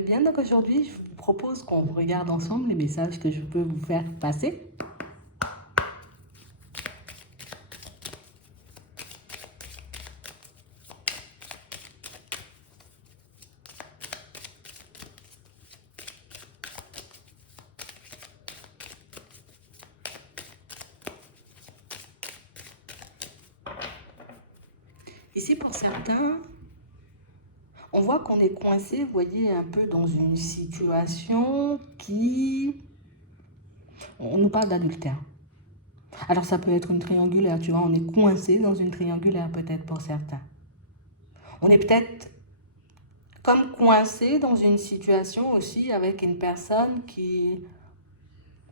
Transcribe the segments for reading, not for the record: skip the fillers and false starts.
allez bien. Donc aujourd'hui, je vous propose qu'on regarde ensemble les messages que je peux vous faire passer. Ici, pour certains, on voit qu'on est coincé, vous voyez, un peu dans une situation qui... On nous parle d'adultère. Alors ça peut être une triangulaire, tu vois, on est coincé dans une triangulaire peut-être pour certains. On est peut-être comme coincé dans une situation aussi avec une personne qui...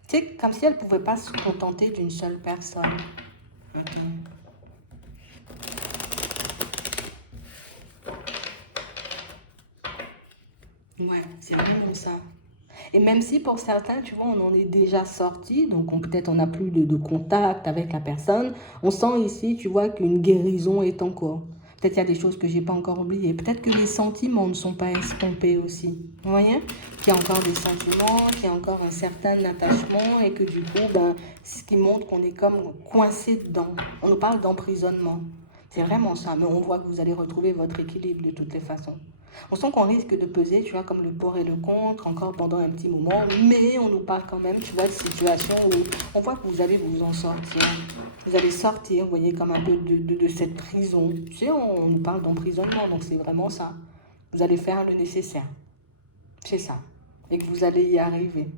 Tu sais, comme si elle ne pouvait pas se contenter d'une seule personne. Ok. Ouais, c'est vraiment ça. Et même si pour certains, tu vois, on en est déjà sorti, donc peut-être on n'a plus de contact avec la personne, on sent ici, tu vois, qu'une guérison est en cours. Peut-être il y a des choses que j'ai pas encore oubliées. Peut-être que les sentiments ne sont pas estompés aussi. Vous voyez? Qu'il y a encore des sentiments, qu'il y a encore un certain attachement et que du coup, ben, c'est ce qui montre qu'on est comme coincé dedans. On nous parle d'emprisonnement. C'est vraiment ça, mais on voit que vous allez retrouver votre équilibre de toutes les façons. On sent qu'on risque de peser, tu vois, comme le pour et le contre, encore pendant un petit moment, mais on nous parle quand même, tu vois, de situations où on voit que vous allez vous en sortir. Vous allez sortir, vous voyez, comme un peu de cette prison. Tu sais, on nous parle d'emprisonnement, donc c'est vraiment ça. Vous allez faire le nécessaire. C'est ça. Et que vous allez y arriver.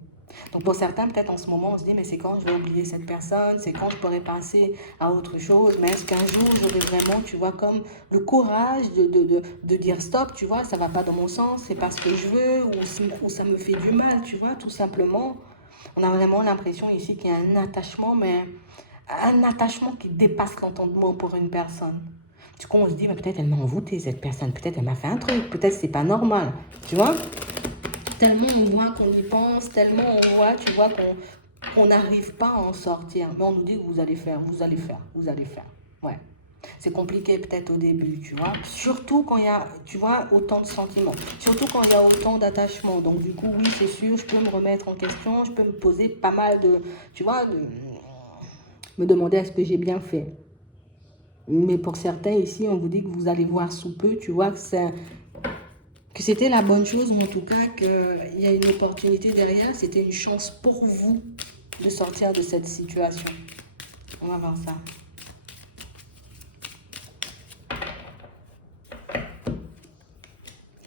Donc pour certains, peut-être en ce moment, on se dit, mais c'est quand je vais oublier cette personne, c'est quand je pourrai passer à autre chose, mais est-ce qu'un jour j'aurai vraiment, tu vois, comme le courage de dire stop, tu vois, ça va pas dans mon sens, c'est pas ce que je veux, ou ça me fait du mal, tu vois, tout simplement. On a vraiment l'impression ici qu'il y a un attachement, mais un attachement qui dépasse l'entendement pour une personne. Du coup, on se dit, mais peut-être elle m'a envoûté, cette personne, peut-être elle m'a fait un truc, peut-être c'est pas normal, tu vois. Tellement on voit qu'on y pense, tellement on voit, tu vois, qu'on n'arrive pas à en sortir. Mais on nous dit que vous allez faire, vous allez faire, vous allez faire. Ouais. C'est compliqué peut-être au début, tu vois. Surtout quand il y a, tu vois, autant de sentiments. Surtout quand il y a autant d'attachements. Donc du coup, oui, c'est sûr, je peux me remettre en question, je peux me poser pas mal de, tu vois, me demander est-ce que j'ai bien fait. Mais pour certains ici, on vous dit que vous allez voir sous peu, tu vois, que c'était la bonne chose, mais en tout cas qu'il y a une opportunité derrière, c'était une chance pour vous de sortir de cette situation. On va voir ça.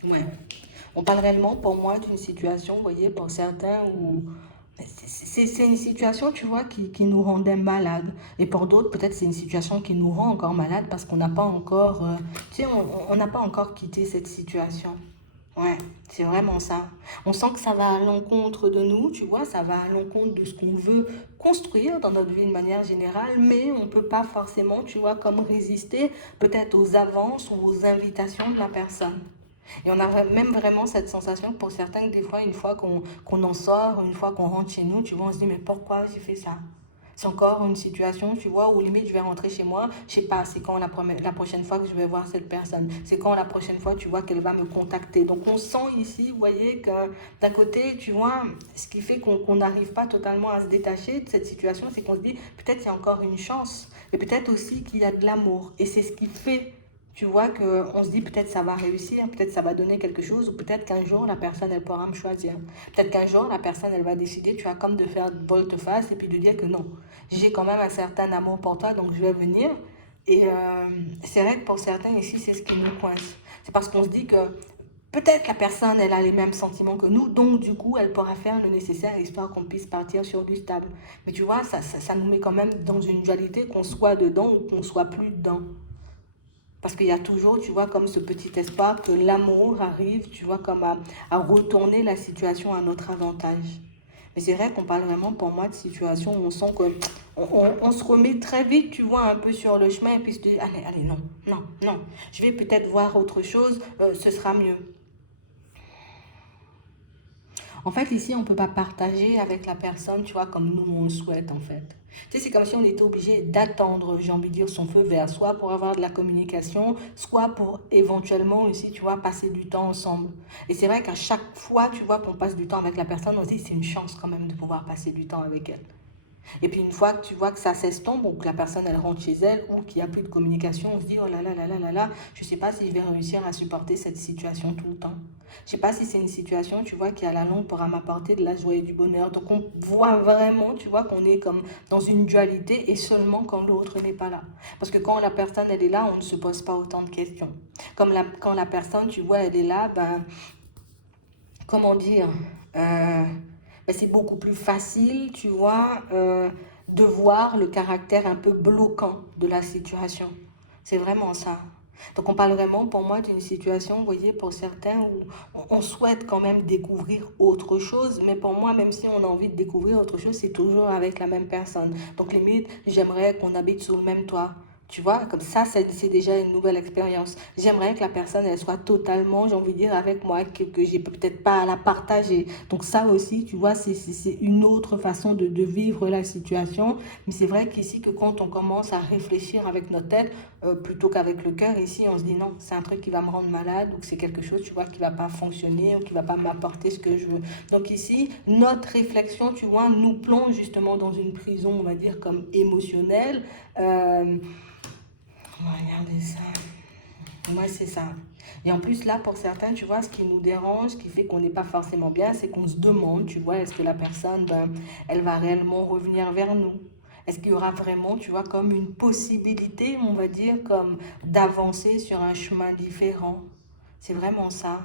Ouais. On parle réellement pour moi d'une situation, vous voyez, pour certains où c'est une situation, tu vois, qui nous rendait malades. Et pour d'autres, peut-être c'est une situation qui nous rend encore malades parce qu'on n'a pas encore, tu sais, on n'a pas encore quitté cette situation. Ouais, c'est vraiment ça. On sent que ça va à l'encontre de nous, tu vois, ça va à l'encontre de ce qu'on veut construire dans notre vie de manière générale, mais on ne peut pas forcément, tu vois, comme résister peut-être aux avances ou aux invitations de la personne. Et on a même vraiment cette sensation que pour certains, que des fois, une fois qu'on en sort, une fois qu'on rentre chez nous, tu vois, on se dit, mais pourquoi j'ai fait ça? C'est encore une situation, tu vois, où limite je vais rentrer chez moi, je sais pas, c'est quand la prochaine fois que je vais voir cette personne, c'est quand la prochaine fois, tu vois, qu'elle va me contacter. Donc on sent ici, vous voyez, que d'un côté, tu vois, ce qui fait qu'on n'arrive pas totalement à se détacher de cette situation, c'est qu'on se dit, peut-être il y a encore une chance, mais peut-être aussi qu'il y a de l'amour. Et c'est ce qui fait, tu vois, qu'on se dit peut-être ça va réussir, peut-être ça va donner quelque chose, ou peut-être qu'un jour la personne elle pourra me choisir. Peut-être qu'un jour la personne elle va décider, tu vois, comme de faire volte-face et puis de dire que non, j'ai quand même un certain amour pour toi, donc je vais venir. Et c'est vrai que pour certains ici, c'est ce qui nous coince. C'est parce qu'on se dit que peut-être la personne elle a les mêmes sentiments que nous, donc du coup elle pourra faire le nécessaire histoire qu'on puisse partir sur du stable. Mais tu vois, ça nous met quand même dans une dualité qu'on soit dedans ou qu'on soit plus dedans. Parce qu'il y a toujours, tu vois, comme ce petit espoir que l'amour arrive, tu vois, comme à retourner la situation à notre avantage. Mais c'est vrai qu'on parle vraiment pour moi de situation où on sent qu'on on se remet très vite, tu vois, un peu sur le chemin et puis se dit, allez, allez, non, non, non, je vais peut-être voir autre chose, ce sera mieux. En fait, ici, on ne peut pas partager avec la personne, tu vois, comme nous, on le souhaite, en fait. Tu sais, c'est comme si on était obligé d'attendre, j'ai envie de dire, son feu vert, soit pour avoir de la communication, soit pour éventuellement aussi, tu vois, passer du temps ensemble. Et c'est vrai qu'à chaque fois, tu vois, qu'on passe du temps avec la personne, aussi, c'est une chance quand même de pouvoir passer du temps avec elle. Et puis une fois que tu vois que ça s'estompe, ou que la personne elle rentre chez elle, ou qu'il n'y a plus de communication, on se dit oh là là là là là là, je ne sais pas si je vais réussir à supporter cette situation tout le temps. Je ne sais pas si c'est une situation, tu vois, qui à la longue pourra m'apporter de la joie et du bonheur. Donc on voit vraiment, tu vois, qu'on est comme dans une dualité et seulement quand l'autre n'est pas là. Parce que quand la personne elle est là, on ne se pose pas autant de questions. Quand la personne, tu vois, elle est là, ben comment dire, ben c'est beaucoup plus facile, tu vois, de voir le caractère un peu bloquant de la situation. C'est vraiment ça. Donc on parle vraiment pour moi d'une situation, vous voyez, pour certains où on souhaite quand même découvrir autre chose, mais pour moi, même si on a envie de découvrir autre chose, c'est toujours avec la même personne. Donc limite, j'aimerais qu'on habite sous le même toit. Tu vois, comme ça, c'est déjà une nouvelle expérience. J'aimerais que la personne, elle soit totalement, j'ai envie de dire, avec moi, que j'ai peut-être pas à la partager. Donc ça aussi, tu vois, c'est une autre façon de vivre la situation. Mais c'est vrai qu'ici, que quand on commence à réfléchir avec notre tête, plutôt qu'avec le cœur, ici, on se dit non, c'est un truc qui va me rendre malade ou que c'est quelque chose, tu vois, qui va pas fonctionner ou qui va pas m'apporter ce que je veux. Donc ici, notre réflexion, tu vois, nous plonge justement dans une prison, on va dire, comme émotionnelle. On va regarder ça. Moi, c'est ça. Et en plus, là, pour certains, tu vois, ce qui nous dérange, ce qui fait qu'on n'est pas forcément bien, c'est qu'on se demande, tu vois, est-ce que la personne, ben, elle va réellement revenir vers nous? Est-ce qu'il y aura vraiment, tu vois, comme une possibilité, on va dire, comme d'avancer sur un chemin différent? C'est vraiment ça.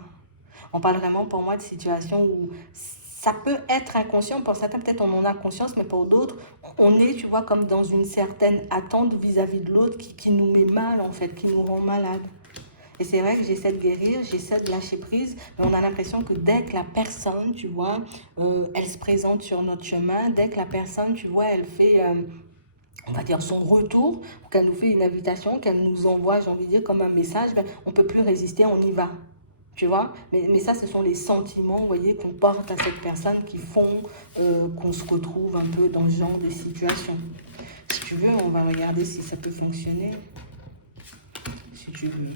On parle vraiment pour moi de situations où ça peut être inconscient. Pour certains, peut-être on en a conscience, mais pour d'autres, on est, tu vois, comme dans une certaine attente vis-à-vis de l'autre qui nous met mal, en fait, qui nous rend malade. Et c'est vrai que j'essaie de guérir, j'essaie de lâcher prise, mais on a l'impression que dès que la personne, tu vois, elle se présente sur notre chemin, dès que la personne, tu vois, elle fait, on va dire, son retour, qu'elle nous fait une invitation, qu'elle nous envoie, j'ai envie de dire, comme un message, ben, on ne peut plus résister, on y va. Tu vois, mais ça, ce sont les sentiments, vous voyez, qu'on porte à cette personne qui font qu'on se retrouve un peu dans ce genre de situation. Si tu veux, on va regarder si ça peut fonctionner. Si tu veux.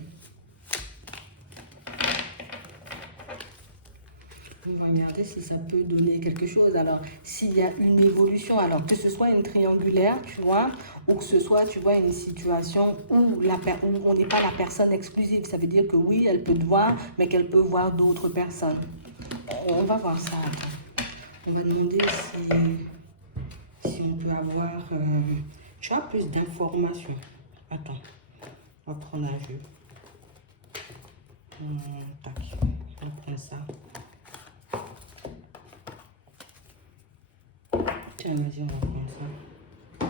On va regarder si ça peut donner quelque chose. Alors, s'il y a une évolution, alors que ce soit une triangulaire, tu vois, ou que ce soit, tu vois, une situation où, où on n'est pas la personne exclusive. Ça veut dire que oui, elle peut te voir, mais qu'elle peut voir d'autres personnes. On va voir ça. Attends. On va demander si on peut avoir, tu vois, plus d'informations. Attends, on va prendre un jeu. Tac, on va prendre ça. Tiens, vas-y, on va prendre ça.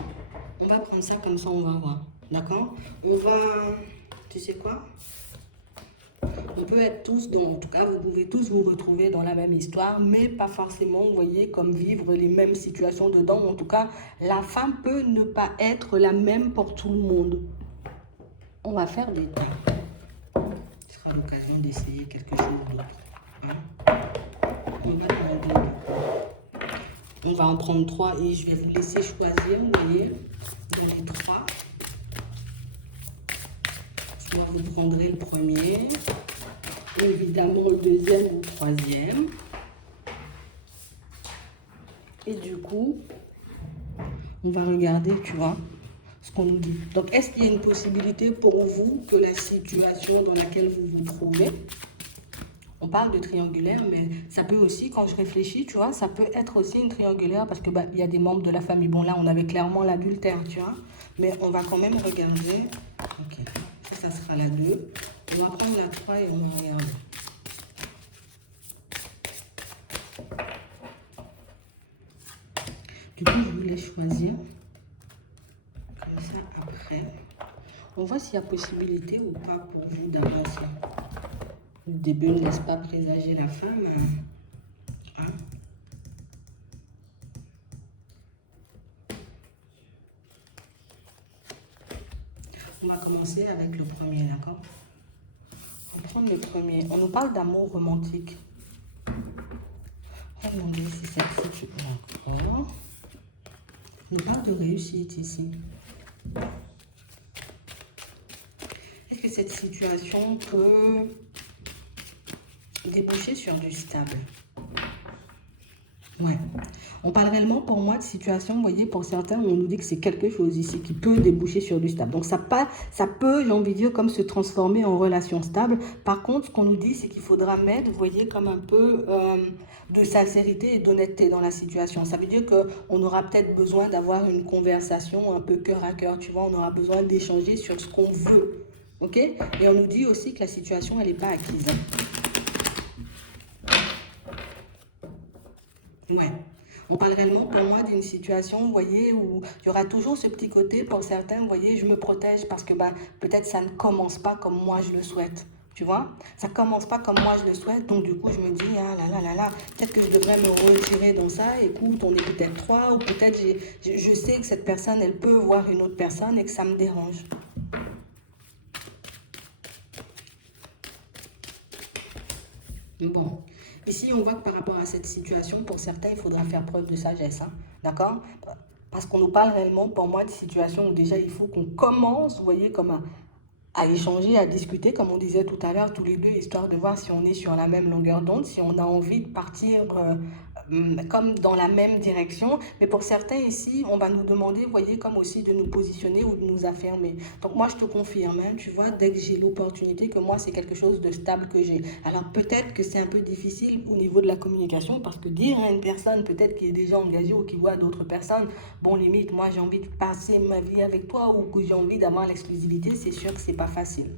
On va prendre ça comme ça, on va voir. D'accord? On va... Tu sais quoi? On peut être tous dans... En tout cas, vous pouvez tous vous retrouver dans la même histoire, mais pas forcément, vous voyez, comme vivre les mêmes situations dedans. En tout cas, la fin peut ne pas être la même pour tout le monde. On va faire des tas. Ce sera l'occasion d'essayer quelque chose d'autre. Hein? On va demander... On va en prendre 3 et je vais vous laisser choisir, vous voyez, dans les 3. Soit vous prendrez le premier, évidemment le deuxième ou le troisième. Et du coup, on va regarder, tu vois, ce qu'on nous dit. Donc, est-ce qu'il y a une possibilité pour vous que la situation dans laquelle vous vous trouvez, on parle de triangulaire, mais ça peut aussi, quand je réfléchis, tu vois, ça peut être aussi une triangulaire parce que bah, y a des membres de la famille. Bon, là, on avait clairement l'adultère, tu vois. Mais on va quand même regarder. Ok, ça sera la 2. On va prendre la 3 et on va regarder. Du coup, je voulais choisir. Comme ça, après, on voit s'il y a possibilité ou pas pour vous d'avancer. Le début ne laisse pas présager la fin, mais... Hein? On va commencer avec le premier, d'accord? On va prendre le premier. On nous parle d'amour romantique. On va demander si cette situation... D'accord. On parle de réussite ici. Est-ce que cette situation peut déboucher sur du stable? Ouais. On parle réellement pour moi de situation, vous voyez, pour certains, on nous dit que c'est quelque chose ici qui peut déboucher sur du stable. Donc ça peut, j'ai envie de dire, comme se transformer en relation stable. Par contre, ce qu'on nous dit, c'est qu'il faudra mettre, vous voyez, comme un peu de sincérité et d'honnêteté dans la situation. Ça veut dire qu'on aura peut-être besoin d'avoir une conversation un peu cœur à cœur, tu vois, on aura besoin d'échanger sur ce qu'on veut. Ok? Et on nous dit aussi que la situation, elle n'est pas acquise. Ouais. On parle réellement pour moi d'une situation, vous voyez, où il y aura toujours ce petit côté pour certains, vous voyez, je me protège parce que peut-être ça ne commence pas comme moi je le souhaite. Tu vois, ça commence pas comme moi je le souhaite, donc du coup je me dis, ah là là là là, peut-être que je devrais me retirer dans ça, écoute, on est peut-être trois, ou peut-être je sais que cette personne, elle peut voir une autre personne et que ça me dérange. Bon, ici on voit que par rapport à cette situation, pour certains, il faudra faire preuve de sagesse, hein, d'accord? Parce qu'on nous parle réellement, pour moi, de situations où déjà il faut qu'on commence, vous voyez, comme à échanger, à discuter, comme on disait tout à l'heure, tous les deux, histoire de voir si on est sur la même longueur d'onde, si on a envie de partir comme dans la même direction. Mais pour certains ici, on va nous demander, vous voyez, comme aussi de nous positionner ou de nous affirmer. Donc moi, je te confirme, hein, tu vois, dès que j'ai l'opportunité, que moi, c'est quelque chose de stable que j'ai. Alors peut-être que c'est un peu difficile au niveau de la communication, parce que dire à une personne, peut-être qui est déjà engagée ou qui voit d'autres personnes, bon, limite, moi, j'ai envie de passer ma vie avec toi ou que j'ai envie d'avoir l'exclusivité, c'est sûr que c'est pas facile.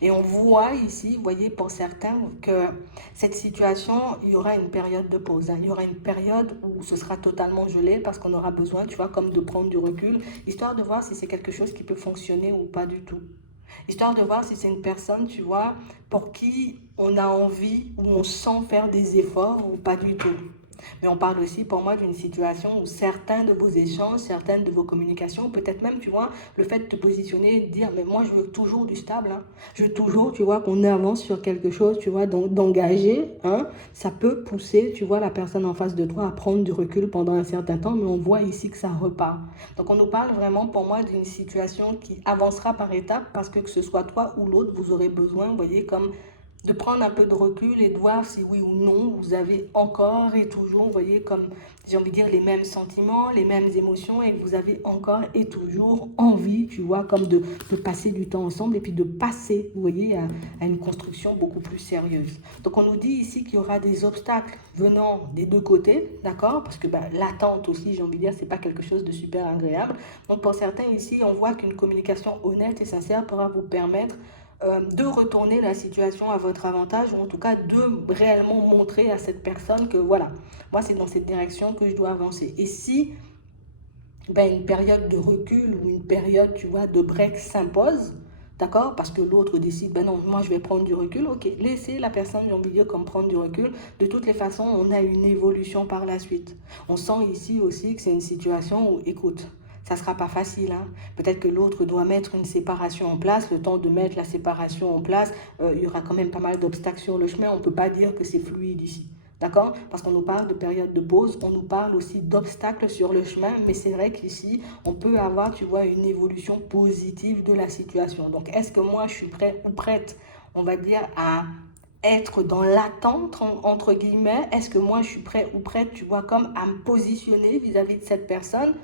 Et on voit ici, vous voyez, pour certains, que cette situation, il y aura une période de pause, hein. Il y aura une période où ce sera totalement gelé parce qu'on aura besoin, tu vois, comme de prendre du recul, histoire de voir si c'est quelque chose qui peut fonctionner ou pas du tout. Histoire de voir si c'est une personne, tu vois, pour qui on a envie ou on sent faire des efforts ou pas du tout. Mais on parle aussi pour moi d'une situation où certains de vos échanges, certaines de vos communications, peut-être même, tu vois, le fait de te positionner et de dire, mais moi je veux toujours du stable, hein. Je veux toujours, tu vois, qu'on avance sur quelque chose, tu vois, d'engager, hein. Ça peut pousser, tu vois, la personne en face de toi à prendre du recul pendant un certain temps, mais on voit ici que ça repart. Donc on nous parle vraiment pour moi d'une situation qui avancera par étapes parce que ce soit toi ou l'autre, vous aurez besoin, vous voyez, comme de prendre un peu de recul et de voir si oui ou non vous avez encore et toujours, vous voyez, comme j'ai envie de dire, les mêmes sentiments, les mêmes émotions et que vous avez encore et toujours envie, tu vois, comme de passer du temps ensemble et puis de passer, vous voyez, à une construction beaucoup plus sérieuse. Donc on nous dit ici qu'il y aura des obstacles venant des deux côtés, d'accord? Parce que l'attente aussi, j'ai envie de dire, c'est pas quelque chose de super agréable. Donc pour certains ici, on voit qu'une communication honnête et sincère pourra vous permettre de retourner la situation à votre avantage ou en tout cas de réellement montrer à cette personne que voilà, moi c'est dans cette direction que je dois avancer. Et si une période de recul ou une période, tu vois, de break s'impose, d'accord, parce que l'autre décide, ben non, moi je vais prendre du recul, ok, laissez la personne, j'ai envie de dire, comme prendre du recul. De toutes les façons, on a une évolution par la suite. On sent ici aussi que c'est une situation où, écoute, ça ne sera pas facile, hein. Peut-être que l'autre doit mettre une séparation en place. Le temps de mettre la séparation en place, il y aura quand même pas mal d'obstacles sur le chemin. On ne peut pas dire que c'est fluide ici. D'accord? Parce qu'on nous parle de période de pause, on nous parle aussi d'obstacles sur le chemin, mais c'est vrai qu'ici, on peut avoir, tu vois, une évolution positive de la situation. Donc, est-ce que moi, je suis prêt ou prête, on va dire, à être dans l'attente, entre guillemets? Est-ce que moi, je suis prêt ou prête, tu vois, comme à me positionner vis-à-vis de cette personne?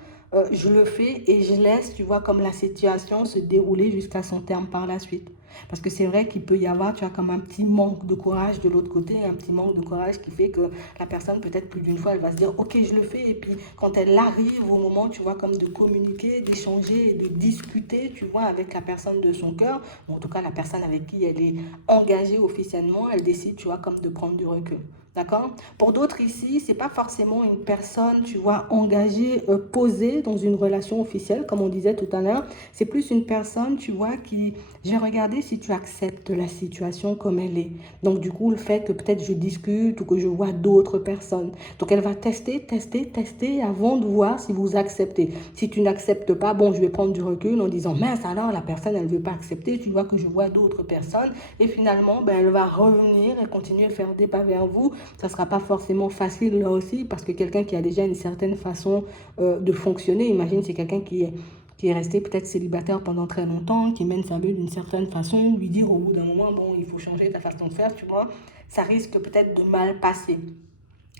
Je le fais et je laisse, tu vois, comme la situation se dérouler jusqu'à son terme par la suite. Parce que c'est vrai qu'il peut y avoir, tu vois, comme un petit manque de courage de l'autre côté, un petit manque de courage qui fait que la personne, peut-être plus d'une fois, elle va se dire, ok, je le fais. Et puis, quand elle arrive au moment, tu vois, comme de communiquer, d'échanger et de discuter, tu vois, avec la personne de son cœur, ou en tout cas la personne avec qui elle est engagée officiellement, elle décide, tu vois, comme de prendre du recul. D'accord? Pour d'autres ici, c'est pas forcément une personne, tu vois, engagée, posée dans une relation officielle, comme on disait tout à l'heure. C'est plus une personne, tu vois, qui... J'ai regardé si tu acceptes la situation comme elle est. Donc, du coup, le fait que peut-être je discute ou que je vois d'autres personnes. Donc, elle va tester, tester, tester avant de voir si vous acceptez. Si tu n'acceptes pas, bon, je vais prendre du recul en disant, mince, alors la personne, elle ne veut pas accepter. Tu vois que je vois d'autres personnes. Et finalement, elle va revenir et continuer de faire des pas vers vous. Ça sera pas forcément facile là aussi, parce que quelqu'un qui a déjà une certaine façon de fonctionner, imagine c'est quelqu'un qui est resté peut-être célibataire pendant très longtemps, qui mène sa vie d'une certaine façon, lui dire au bout d'un moment, bon, il faut changer ta façon de faire, tu vois, ça risque peut-être de mal passer.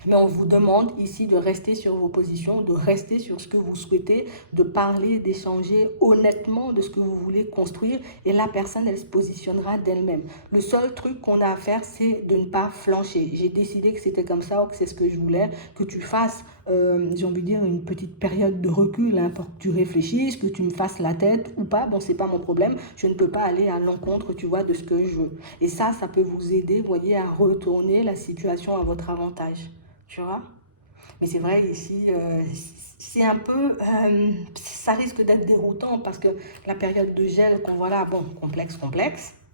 Mais on vous demande ici de rester sur vos positions, de rester sur ce que vous souhaitez, de parler, d'échanger honnêtement de ce que vous voulez construire, et la personne, elle se positionnera d'elle-même. Le seul truc qu'on a à faire, c'est de ne pas flancher. J'ai décidé que c'était comme ça ou que c'est ce que je voulais, que tu fasses, j'ai envie de dire, une petite période de recul, hein, pour que tu réfléchisses, que tu me fasses la tête ou pas, bon, c'est pas mon problème, je ne peux pas aller à l'encontre, tu vois, de ce que je veux. Et ça peut vous aider, vous voyez, à retourner la situation à votre avantage. Tu vois? Mais c'est vrai, ici, c'est un peu, ça risque d'être déroutant parce que la période de gel qu'on voit là, bon, complexe,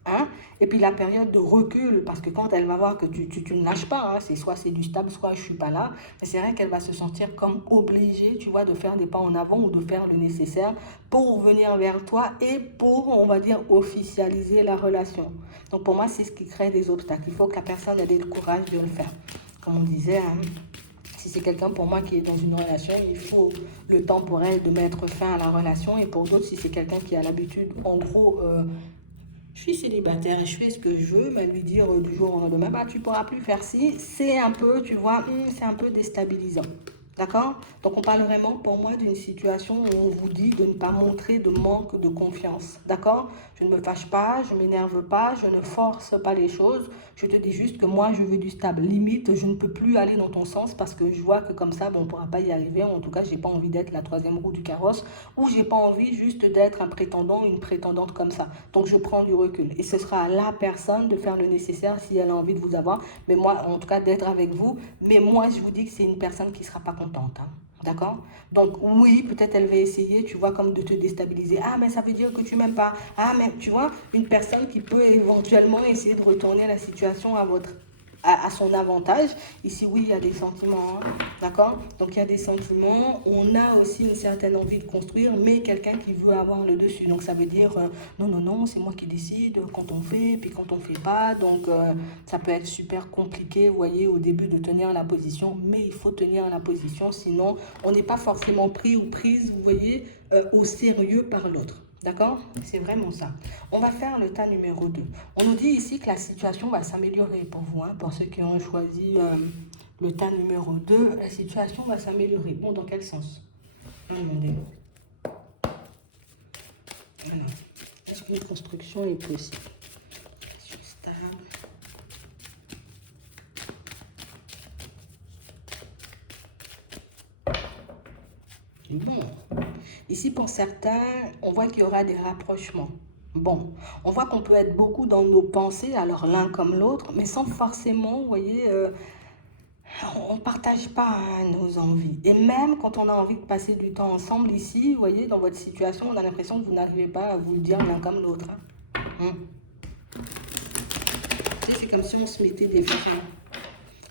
hein? Et puis la période de recul, parce que quand elle va voir que tu ne lâches pas, hein, c'est soit c'est du stable, soit je suis pas là, mais c'est vrai qu'elle va se sentir comme obligée, tu vois, de faire des pas en avant ou de faire le nécessaire pour venir vers toi et pour, on va dire, officialiser la relation. Donc pour moi, c'est ce qui crée des obstacles. Il faut que la personne ait le courage de le faire. Comme on disait, hein, si c'est quelqu'un pour moi qui est dans une relation, il faut le temps pour elle de mettre fin à la relation. Et pour d'autres, si c'est quelqu'un qui a l'habitude, en gros, je suis célibataire et je fais ce que je veux, mais lui dire du jour au lendemain, bah, tu ne pourras plus faire ci, c'est un peu, tu vois, c'est un peu déstabilisant. D'accord? Donc on parle vraiment pour moi d'une situation où on vous dit de ne pas montrer de manque de confiance. D'accord? Je ne me fâche pas, je ne m'énerve pas, je ne force pas les choses. Je te dis juste que moi je veux du stable. Limite, je ne peux plus aller dans ton sens parce que je vois que comme ça, bon, on ne pourra pas y arriver. En tout cas, je n'ai pas envie d'être la troisième roue du carrosse, ou je n'ai pas envie juste d'être un prétendant, une prétendante comme ça. Donc je prends du recul. Et ce sera à la personne de faire le nécessaire si elle a envie de vous avoir. Mais moi, en tout cas, d'être avec vous. Mais moi, je vous dis que c'est une personne qui ne sera pas contente. Hein. D'accord? Donc oui, peut-être elle va essayer, tu vois, comme de te déstabiliser. Ah, mais ça veut dire que tu m'aimes pas. Ah, mais tu vois, une personne qui peut éventuellement essayer de retourner la situation à son avantage. Ici, oui, il y a des sentiments, hein, d'accord? Donc, il y a des sentiments. On a aussi une certaine envie de construire, mais quelqu'un qui veut avoir le dessus. Donc, ça veut dire, non, non, non, c'est moi qui décide quand on fait, puis quand on fait pas. Donc, ça peut être super compliqué, vous voyez, au début de tenir la position, mais il faut tenir la position, sinon, on n'est pas forcément pris ou prise, vous voyez, au sérieux par l'autre. D'accord? C'est vraiment ça. On va faire le tas numéro 2. On nous dit ici que la situation va s'améliorer pour vous, hein, pour ceux qui ont choisi le tas numéro 2. La situation va s'améliorer. Bon, dans quel sens? Demandez. Alors, est-ce qu'une construction est possible? Stable. Bon. Ici, pour certains, on voit qu'il y aura des rapprochements. Bon, on voit qu'on peut être beaucoup dans nos pensées, alors l'un comme l'autre, mais sans forcément, vous voyez, on ne partage pas, hein, nos envies. Et même quand on a envie de passer du temps ensemble ici, vous voyez, dans votre situation, on a l'impression que vous n'arrivez pas à vous le dire l'un comme l'autre. Hein. Tu sais, c'est comme si on se mettait des freins.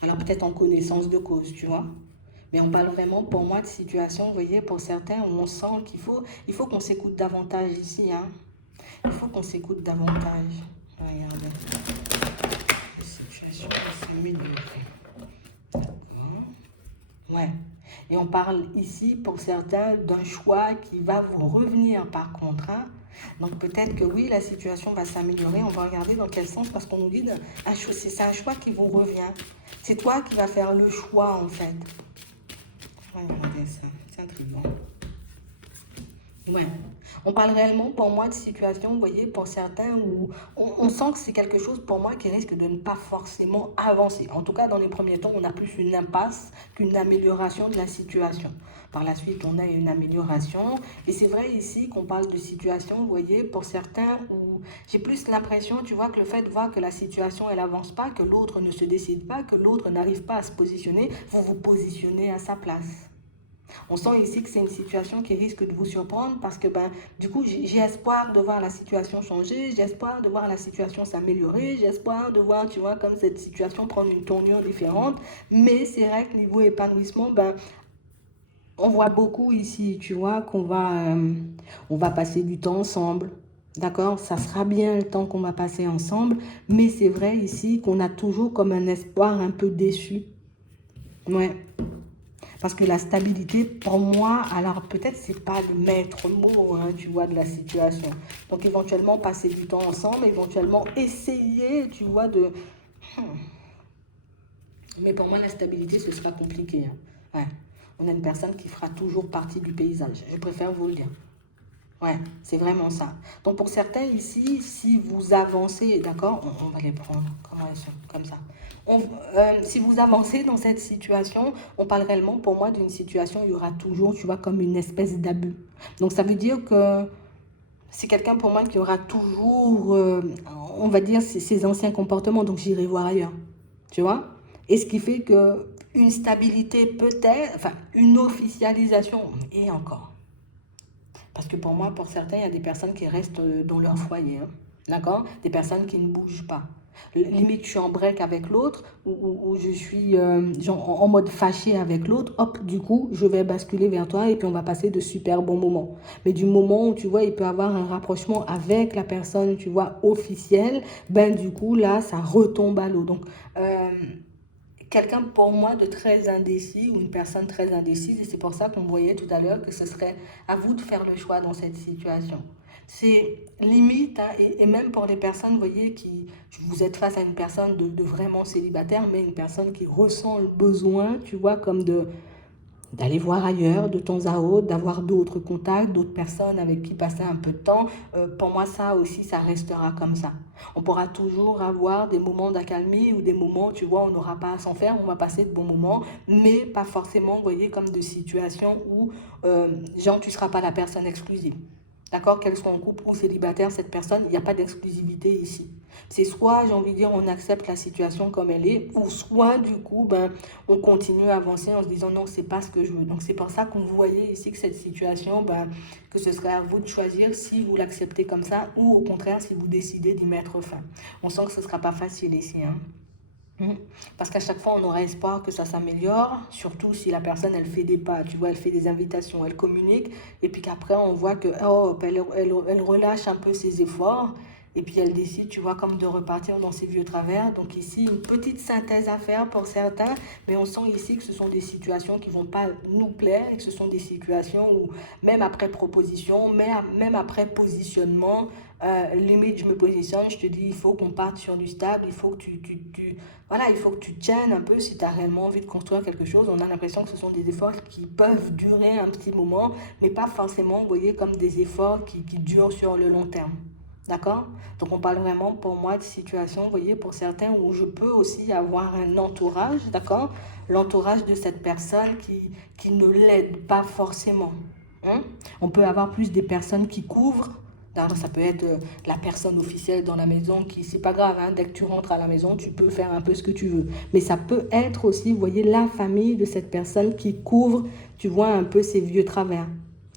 Alors peut-être en connaissance de cause, tu vois. Mais on parle vraiment, pour moi, de situation, vous voyez, pour certains, où on sent il faut qu'on s'écoute davantage ici. Hein. Il faut qu'on s'écoute davantage. Regardez. La situation s'améliore. D'accord. Ouais. Et on parle ici, pour certains, d'un choix qui va vous revenir par contre. Hein. Donc peut-être que oui, la situation va s'améliorer. On va regarder dans quel sens, parce qu'on nous dit c'est un choix qui vous revient. C'est toi qui vas faire le choix en fait. Regardez ça, c'est intriguant. Ouais. On parle réellement pour moi de situation, vous voyez, pour certains où on sent que c'est quelque chose pour moi qui risque de ne pas forcément avancer. En tout cas, dans les premiers temps, on a plus une impasse qu'une amélioration de la situation. Par la suite, on a une amélioration. Et c'est vrai ici qu'on parle de situation, vous voyez, pour certains où j'ai plus l'impression, tu vois, que le fait de voir que la situation, elle avance pas, que l'autre ne se décide pas, que l'autre n'arrive pas à se positionner, vous vous positionnez à sa place. On sent ici que c'est une situation qui risque de vous surprendre parce que du coup, j'ai espoir de voir la situation changer, j'ai espoir de voir la situation s'améliorer, j'ai espoir de voir, tu vois, comme cette situation prendre une tournure différente. Mais c'est vrai que niveau épanouissement, on voit beaucoup ici, tu vois, on va passer du temps ensemble. D'accord? Ça sera bien le temps qu'on va passer ensemble, mais c'est vrai ici qu'on a toujours comme un espoir un peu déçu. Ouais. Parce que la stabilité, pour moi, alors peut-être c'est pas le maître mot, hein, tu vois, de la situation. Donc éventuellement passer du temps ensemble, éventuellement essayer, tu vois, de... Mais pour moi, la stabilité, ce sera compliqué, hein. Ouais. On a une personne qui fera toujours partie du paysage. Je préfère vous le dire. Ouais, c'est vraiment ça. Donc pour certains ici, si vous avancez, d'accord, on va les prendre, comment elles sont, comme ça. Si vous avancez dans cette situation, on parle réellement pour moi d'une situation, il y aura toujours, tu vois, comme une espèce d'abus. Donc ça veut dire que c'est quelqu'un pour moi qui aura toujours, on va dire, ses anciens comportements, donc j'irai voir ailleurs, tu vois. Et ce qui fait que une stabilité peut-être, enfin une officialisation, et encore. Parce que pour moi, pour certains, il y a des personnes qui restent dans leur foyer. Hein. D'accord? Des personnes qui ne bougent pas. Limite, je suis en break avec l'autre ou je suis genre, en mode fâché avec l'autre. Hop, du coup, je vais basculer vers toi et puis on va passer de super bons moments. Mais du moment où, tu vois, il peut avoir un rapprochement avec la personne, tu vois, officielle, ben du coup, là, ça retombe à l'eau. Donc, quelqu'un pour moi de très indécis ou une personne très indécise et c'est pour ça qu'on voyait tout à l'heure que ce serait à vous de faire le choix dans cette situation. C'est limite, hein, et même pour les personnes, vous voyez, qui vous êtes face à une personne de vraiment célibataire, mais une personne qui ressent le besoin, tu vois, comme d'aller voir ailleurs de temps à autre, d'avoir d'autres contacts, d'autres personnes avec qui passer un peu de temps. Pour moi, ça aussi, ça restera comme ça. On pourra toujours avoir des moments d'accalmie ou des moments, tu vois, on n'aura pas à s'en faire, on va passer de bons moments, mais pas forcément, vous voyez, comme de situations où, genre, tu ne seras pas la personne exclusive. D'accord? Qu'elle soit en couple ou célibataire, cette personne, il n'y a pas d'exclusivité ici. C'est soit, j'ai envie de dire, on accepte la situation comme elle est, ou soit, du coup, ben, on continue à avancer en se disant non, c'est pas ce que je veux. Donc, c'est pour ça qu'on voyait ici que cette situation, ben, que ce serait à vous de choisir si vous l'acceptez comme ça, ou au contraire, si vous décidez d'y mettre fin. On sent que ce ne sera pas facile ici, hein. Parce qu'à chaque fois, on aura espoir que ça s'améliore, surtout si la personne, elle fait des pas, tu vois, elle fait des invitations, elle communique, et puis qu'après, on voit que, oh, elle relâche un peu ses efforts, et puis elle décide, tu vois, comme de repartir dans ses vieux travers. Donc ici, une petite synthèse à faire pour certains, mais on sent ici que ce sont des situations qui ne vont pas nous plaire, et que ce sont des situations où, même après proposition, même après positionnement, limite, je me positionne, je te dis, il faut qu'on parte sur du stable, il faut que voilà, il faut que tu tiennes un peu si tu as réellement envie de construire quelque chose. On a l'impression que ce sont des efforts qui peuvent durer un petit moment, mais pas forcément, vous voyez, comme des efforts qui durent sur le long terme. D'accord? Donc on parle vraiment pour moi de situation, vous voyez, pour certains où je peux aussi avoir un entourage, d'accord? L'entourage de cette personne qui ne l'aide pas forcément. Hein? On peut avoir plus des personnes qui couvrent. Alors, ça peut être la personne officielle dans la maison qui, c'est pas grave, hein, dès que tu rentres à la maison, tu peux faire un peu ce que tu veux. Mais ça peut être aussi, vous voyez, la famille de cette personne qui couvre, tu vois, un peu ses vieux travers.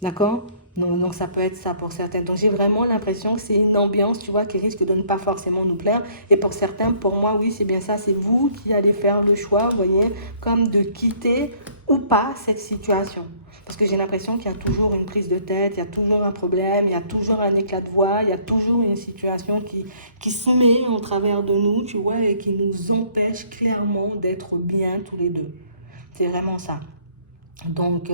D'accord? Donc ça peut être ça pour certains. Donc j'ai vraiment l'impression que c'est une ambiance, tu vois, qui risque de ne pas forcément nous plaire. Et pour certains, pour moi, oui, c'est bien ça. C'est vous qui allez faire le choix, vous voyez, comme de quitter ou pas cette situation. Parce que j'ai l'impression qu'il y a toujours une prise de tête, il y a toujours un problème, il y a toujours un éclat de voix, il y a toujours une situation qui se met en travers de nous, tu vois, et qui nous empêche clairement d'être bien tous les deux. C'est vraiment ça. Donc,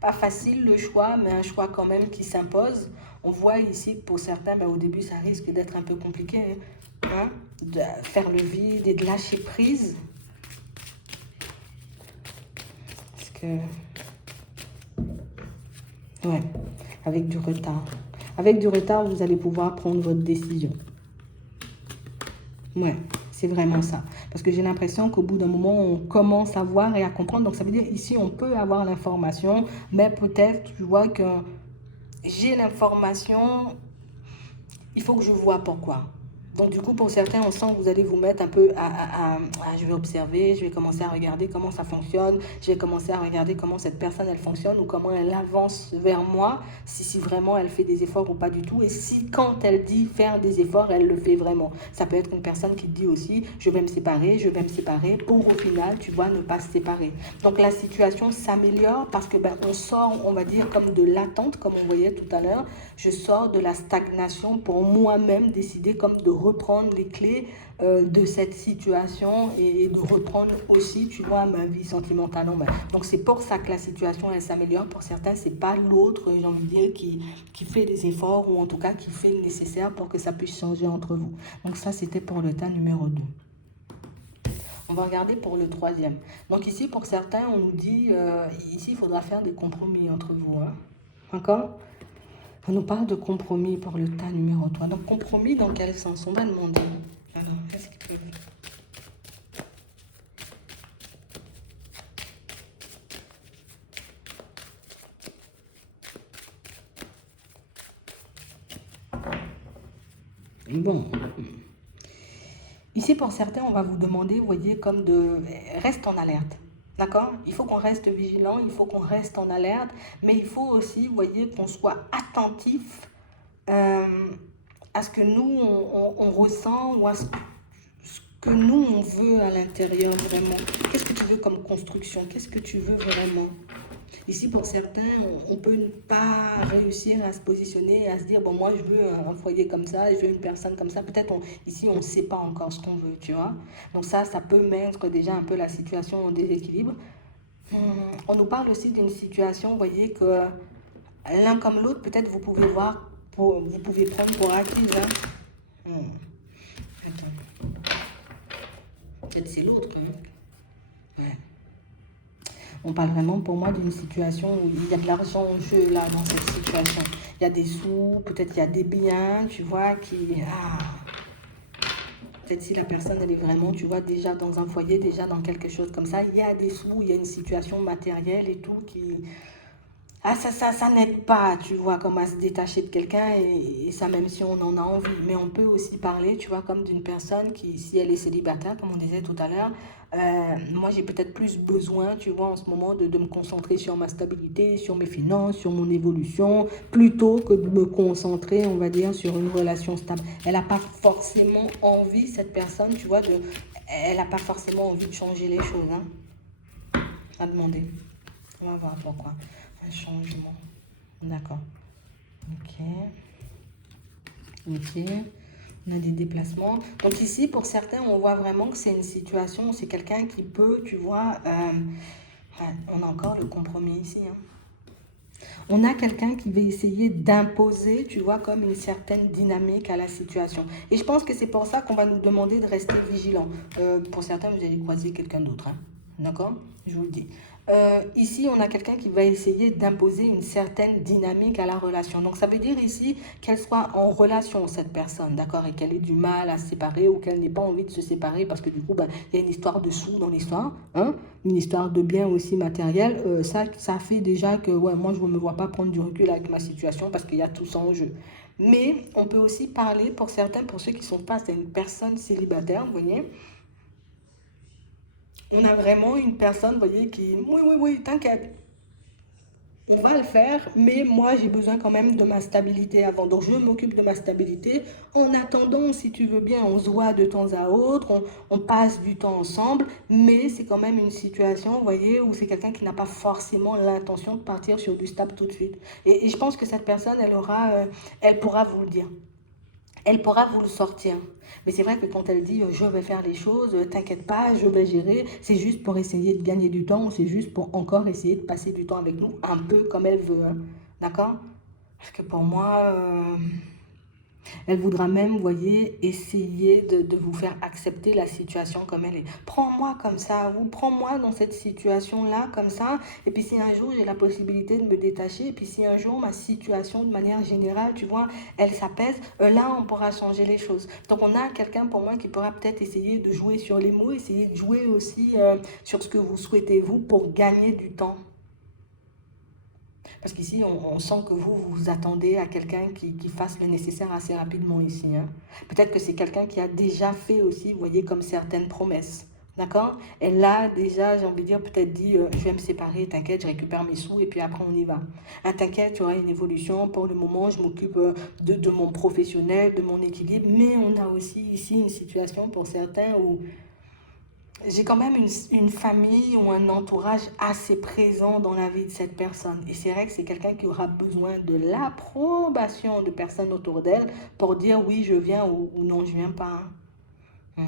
pas facile le choix, mais un choix quand même qui s'impose. On voit ici que pour certains, ben, au début, ça risque d'être un peu compliqué, hein, de faire le vide et de lâcher prise. Parce que, ouais, avec du retard. Avec du retard, vous allez pouvoir prendre votre décision. Ouais, c'est vraiment ça. Parce que j'ai l'impression qu'au bout d'un moment, on commence à voir et à comprendre. Donc, ça veut dire ici, on peut avoir l'information, mais peut-être, tu vois, que j'ai l'information, il faut que je vois pourquoi. Donc du coup, pour certains, on sent que vous allez vous mettre un peu je vais observer, je vais commencer à regarder comment ça fonctionne, je vais commencer à regarder comment cette personne, elle fonctionne ou comment elle avance vers moi, si vraiment elle fait des efforts ou pas du tout. Et si quand elle dit faire des efforts, elle le fait vraiment. Ça peut être une personne qui dit aussi, je vais me séparer pour au final, tu vois, ne pas se séparer. Donc la situation s'améliore parce que on sort, on va dire, comme de l'attente, comme on voyait tout à l'heure. Je sors de la stagnation pour moi-même décider comme de reprendre les clés de cette situation et de reprendre aussi, tu vois, ma vie sentimentale en main. Donc c'est pour ça que la situation, elle s'améliore. Pour certains, c'est pas l'autre, j'ai envie de dire, qui fait des efforts ou en tout cas qui fait le nécessaire pour que ça puisse changer entre vous. Donc ça, c'était pour le tas numéro 2. On va regarder pour le troisième. Donc ici, pour certains, on nous dit, ici, il faudra faire des compromis entre vous. Hein. D'accord? On nous parle de compromis pour le tas numéro 3. Donc, compromis dans quel sens? On va demander. Alors, qu'est-ce qu'il peut... Bon. Ici, pour certains, on va vous demander, vous voyez, comme de... Reste en alerte. D'accord? Il faut qu'on reste vigilant, il faut qu'on reste en alerte, mais il faut aussi, vous voyez, qu'on soit attentif à ce que nous, on ressent ou à ce que nous, on veut à l'intérieur vraiment. Qu'est-ce que tu veux comme construction? Qu'est-ce que tu veux vraiment? Ici, pour certains, on peut ne pas réussir à se positionner et à se dire, bon, moi, je veux un foyer comme ça, je veux une personne comme ça. Peut-être, ici, on ne sait pas encore ce qu'on veut, tu vois. Donc ça peut mettre déjà un peu la situation en déséquilibre. On nous parle aussi d'une situation, vous voyez, que l'un comme l'autre, peut-être vous pouvez voir, vous pouvez prendre pour acquis. Hein. Attends. Peut-être c'est l'autre. Hein. Ouais. On parle vraiment pour moi d'une situation où il y a de l'argent en jeu là dans cette situation. Il y a des sous, peut-être il y a des biens, tu vois, peut-être si la personne elle est vraiment, tu vois, déjà dans un foyer, déjà dans quelque chose comme ça, il y a des sous, il y a une situation matérielle et tout qui... ça n'aide pas, tu vois, comme à se détacher de quelqu'un et ça même si on en a envie. Mais on peut aussi parler, tu vois, comme d'une personne qui, si elle est célibataire, comme on disait tout à l'heure, moi j'ai peut-être plus besoin, tu vois, en ce moment de me concentrer sur ma stabilité, sur mes finances, sur mon évolution, plutôt que de me concentrer, on va dire, sur une relation stable. Elle n'a pas forcément envie, cette personne, tu vois, elle n'a pas forcément envie de changer les choses, hein, à demander. On va voir pourquoi. Un changement. D'accord. Ok. Ok. On a des déplacements. Donc ici, pour certains, on voit vraiment que c'est une situation, c'est quelqu'un qui peut, tu vois, on a encore le compromis ici. Hein. On a quelqu'un qui va essayer d'imposer, tu vois, comme une certaine dynamique à la situation. Et je pense que c'est pour ça qu'on va nous demander de rester vigilant. Pour certains, vous allez croiser quelqu'un d'autre. Hein. D'accord? Je vous le dis. Ici, on a quelqu'un qui va essayer d'imposer une certaine dynamique à la relation. Donc, ça veut dire ici qu'elle soit en relation, cette personne, d'accord, et qu'elle ait du mal à se séparer ou qu'elle n'ait pas envie de se séparer parce que du coup, il y a une histoire de sous dans l'histoire, hein, une histoire de biens aussi matériels. Ça fait déjà que, ouais, moi, je ne me vois pas prendre du recul avec ma situation parce qu'il y a tout ça en jeu. Mais on peut aussi parler, pour certains, pour ceux qui sont face à une personne célibataire, vous voyez, on a vraiment une personne, vous voyez, qui, oui, t'inquiète, on va le faire, mais moi, j'ai besoin quand même de ma stabilité avant. Donc, je m'occupe de ma stabilité. En attendant, si tu veux bien, on se voit de temps à autre, on passe du temps ensemble, mais c'est quand même une situation, vous voyez, où c'est quelqu'un qui n'a pas forcément l'intention de partir sur du stable tout de suite. Et je pense que cette personne, elle pourra vous le dire. Elle pourra vous le sortir. Mais c'est vrai que quand elle dit je vais faire les choses, t'inquiète pas, je vais gérer, c'est juste pour essayer de gagner du temps, c'est juste pour encore essayer de passer du temps avec nous, un peu comme elle veut. Hein. D'accord? Parce que pour moi, elle voudra même, vous voyez, essayer de vous faire accepter la situation comme elle est. Prends-moi comme ça, ou prends-moi dans cette situation-là comme ça. Et puis si un jour j'ai la possibilité de me détacher, et puis si un jour ma situation de manière générale, tu vois, elle s'apaise, là on pourra changer les choses. Donc on a quelqu'un pour moi qui pourra peut-être essayer de jouer sur les mots, essayer de jouer aussi sur ce que vous souhaitez vous pour gagner du temps. Parce qu'ici, on sent que vous vous attendez à quelqu'un qui fasse le nécessaire assez rapidement ici, hein. Peut-être que c'est quelqu'un qui a déjà fait aussi, vous voyez, comme certaines promesses. D'accord? Elle a déjà, j'ai envie de dire, peut-être dit, je vais me séparer, t'inquiète, je récupère mes sous et puis après on y va. Ah, t'inquiète, tu auras une évolution. Pour le moment, je m'occupe de mon professionnel, de mon équilibre. Mais on a aussi ici une situation pour certains où j'ai quand même une famille ou un entourage assez présent dans la vie de cette personne. Et c'est vrai que c'est quelqu'un qui aura besoin de l'approbation de personnes autour d'elle pour dire oui, je viens ou non, je viens pas, hein.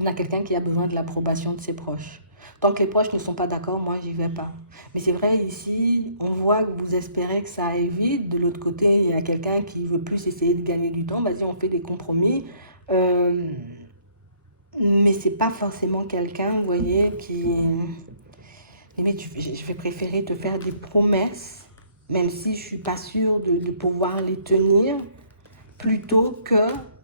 On a quelqu'un qui a besoin de l'approbation de ses proches. Tant que les proches ne sont pas d'accord, moi, j'y vais pas. Mais c'est vrai, ici, on voit que vous espérez que ça aille vite. De l'autre côté, il y a quelqu'un qui veut plus essayer de gagner du temps. Vas-y, on fait des compromis. Euh, mais c'est pas forcément quelqu'un, vous voyez, qui... Limite, je vais préférer te faire des promesses, même si je suis pas sûre de pouvoir les tenir, plutôt que,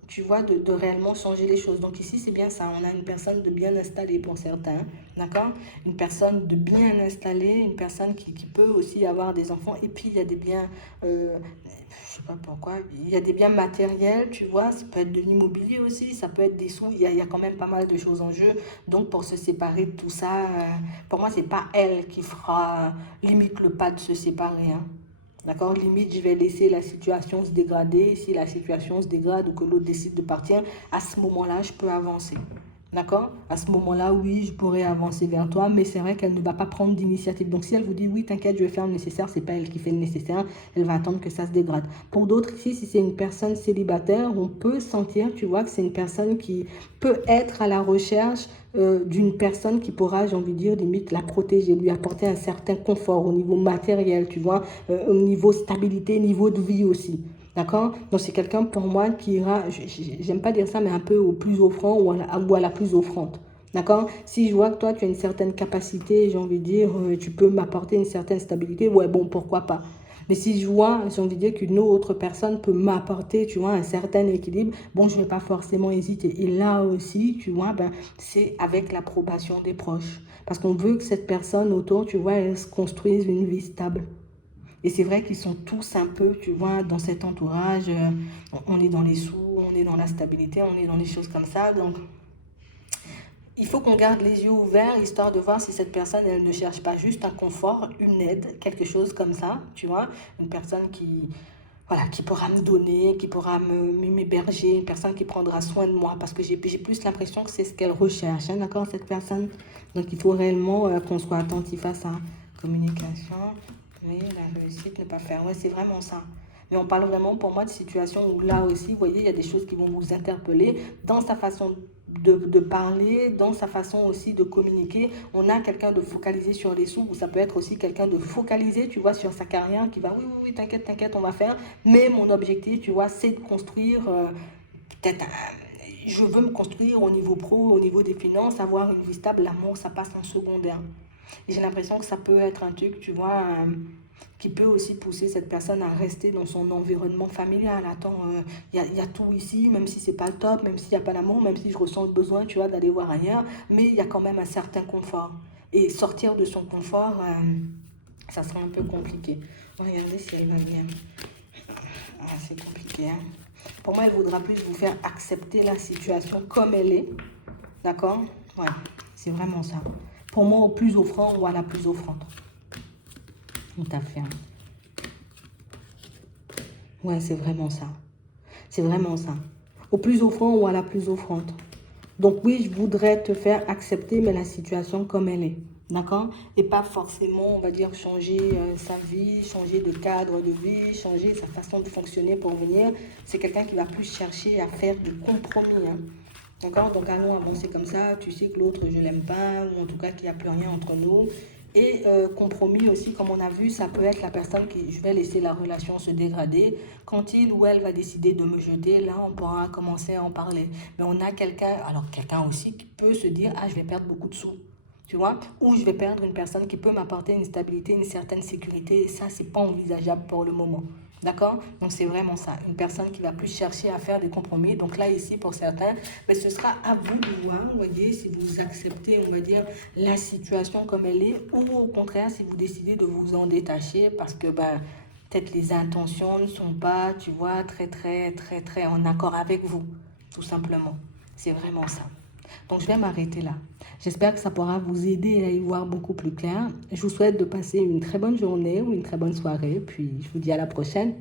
tu vois, de réellement changer les choses. Donc ici, c'est bien ça. On a une personne de bien installée pour certains, d'accord? Une personne de bien installée, une personne qui peut aussi avoir des enfants. Et puis, il y a des biens, je sais pas pourquoi, il y a des biens matériels, tu vois. Ça peut être de l'immobilier aussi, ça peut être des sous. Il y a quand même pas mal de choses en jeu. Donc, pour se séparer de tout ça, pour moi, c'est pas elle qui fera limite le pas de se séparer, hein. D'accord? Limite, je vais laisser la situation se dégrader. Si la situation se dégrade ou que l'autre décide de partir, à ce moment-là, je peux avancer. D'accord? À ce moment-là, oui, je pourrais avancer vers toi, mais c'est vrai qu'elle ne va pas prendre d'initiative. Donc, si elle vous dit, oui, t'inquiète, je vais faire le nécessaire, c'est pas elle qui fait le nécessaire, elle va attendre que ça se dégrade. Pour d'autres ici, si c'est une personne célibataire, on peut sentir, tu vois, que c'est une personne qui peut être à la recherche d'une personne qui pourra, j'ai envie de dire, limite la protéger, lui apporter un certain confort au niveau matériel, tu vois, au niveau stabilité, niveau de vie aussi. D'accord? Donc c'est quelqu'un pour moi qui ira, j'aime pas dire ça, mais un peu au plus offrant ou à la plus offrante. D'accord? Si je vois que toi tu as une certaine capacité, j'ai envie de dire, tu peux m'apporter une certaine stabilité, ouais, bon, pourquoi pas. Mais si je vois, j'ai envie de dire qu'une autre personne peut m'apporter, tu vois, un certain équilibre, bon, je ne vais pas forcément hésiter. Et là aussi, tu vois, ben, c'est avec l'approbation des proches. Parce qu'on veut que cette personne autour, tu vois, elle se construise une vie stable. Et c'est vrai qu'ils sont tous un peu, tu vois, dans cet entourage. On est dans les sous, on est dans la stabilité, on est dans les choses comme ça. Donc, il faut qu'on garde les yeux ouverts, histoire de voir si cette personne, elle ne cherche pas juste un confort, une aide, quelque chose comme ça, tu vois. Une personne qui, voilà, qui pourra me donner, qui pourra m'héberger, une personne qui prendra soin de moi. Parce que j'ai plus l'impression que c'est ce qu'elle recherche, hein, d'accord, cette personne. Donc, il faut réellement qu'on soit attentif à ça. Communication, oui, la réussite, ne pas faire. Ouais, c'est vraiment ça. Mais on parle vraiment pour moi de situations où là aussi, vous voyez, il y a des choses qui vont vous interpeller dans sa façon de parler, dans sa façon aussi de communiquer. On a quelqu'un de focalisé sur les sous, ou ça peut être aussi quelqu'un de focalisé, tu vois, sur sa carrière, qui va, oui, oui, oui, t'inquiète, t'inquiète, on va faire. Mais mon objectif, tu vois, c'est de construire peut-être je veux me construire au niveau pro, au niveau des finances, avoir une vie stable, l'amour, ça passe en secondaire. Et j'ai l'impression que ça peut être un truc, tu vois, qui peut aussi pousser cette personne à rester dans son environnement familial. Attends, y a tout ici, même si c'est pas le top, même s'il n'y a pas l'amour, même si je ressens le besoin, tu vois, d'aller voir ailleurs, mais il y a quand même un certain confort. Et sortir de son confort, ça sera un peu compliqué. Regardez si elle va bien. Ah, c'est compliqué, hein. Pour moi, elle voudra plus vous faire accepter la situation comme elle est. D'accord? Ouais, c'est vraiment ça. Pour moi, au plus offrant ou à la plus offrante. Tout à fait. Ouais, c'est vraiment ça. C'est vraiment ça. Au plus offrant ou à la plus offrante. Donc oui, je voudrais te faire accepter, mais la situation comme elle est. D'accord? Et pas forcément, on va dire, changer sa vie, changer de cadre de vie, changer sa façon de fonctionner pour venir. C'est quelqu'un qui va plus chercher à faire des compromis, hein. D'accord? Donc allons avancer comme ça. Tu sais que l'autre, je l'aime pas, ou en tout cas qu'il n'y a plus rien entre nous. Et compromis aussi, comme on a vu, ça peut être la personne qui, je vais laisser la relation se dégrader. Quand il ou elle va décider de me jeter, là, on pourra commencer à en parler. Mais on a quelqu'un, alors quelqu'un aussi qui peut se dire, ah, je vais perdre beaucoup de sous. Tu vois? Ou je vais perdre une personne qui peut m'apporter une stabilité, une certaine sécurité. Et ça, c'est pas envisageable pour le moment. D'accord? Donc, c'est vraiment ça. Une personne qui va plus chercher à faire des compromis. Donc là, ici, pour certains, ben, ce sera à vous de voir, vous voyez, si vous acceptez, on va dire, la situation comme elle est, ou au contraire, si vous décidez de vous en détacher parce que, ben, peut-être les intentions ne sont pas, tu vois, très en accord avec vous, tout simplement. C'est vraiment ça. Donc, je vais m'arrêter là. J'espère que ça pourra vous aider à y voir beaucoup plus clair. Je vous souhaite de passer une très bonne journée ou une très bonne soirée. Puis, je vous dis à la prochaine.